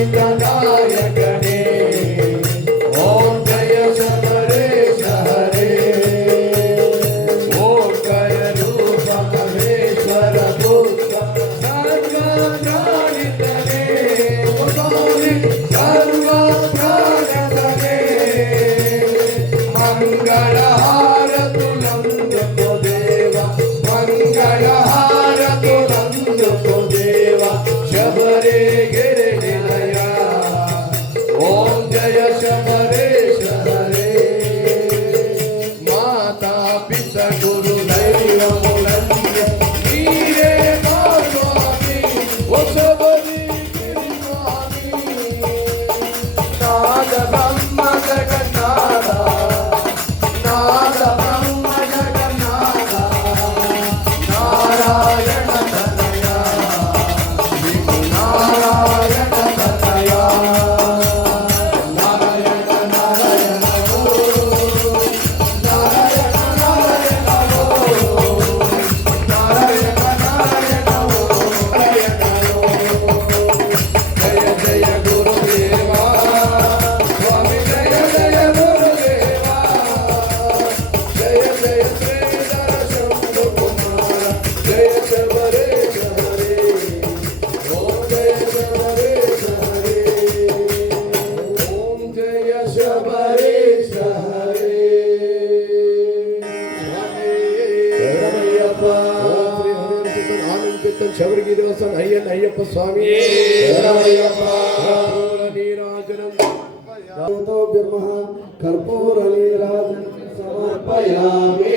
नायकने ओम जय शबरेश हरे ओम कर रूप महेश्वर पुत्र सर्वप्राणितने सर्वप्राणितने मंगलहार तुलंद को देवा मंगलहार तुलंद को देवा शबरे गिरे निलया ओम जय शबरेश हरे माता पिता गुरु दैव मूलन्य नीरे स्वामी ओ शबरी गिरिवाणी नाद ब्रह्म जगन्नाथ नाद ब्रह्म जगन्नाथ नारायण तनया नारायण तनया नारायण नारायण ओ नारायण नारायण ओ नारायण नारायण ओ जय जय गुरुदेवा स्वामी जय जय गुरुदेवा जय जय श्रीधर शंभु कुमार जय शबरेश हरे ओम जय शबरेश हरे ओम जय शबरेश हरे శబరిగిరి వసన్ అయ్యన్ అయ్యప్ప స్వామి కర్పూర నీరాజనం సమర్పయామి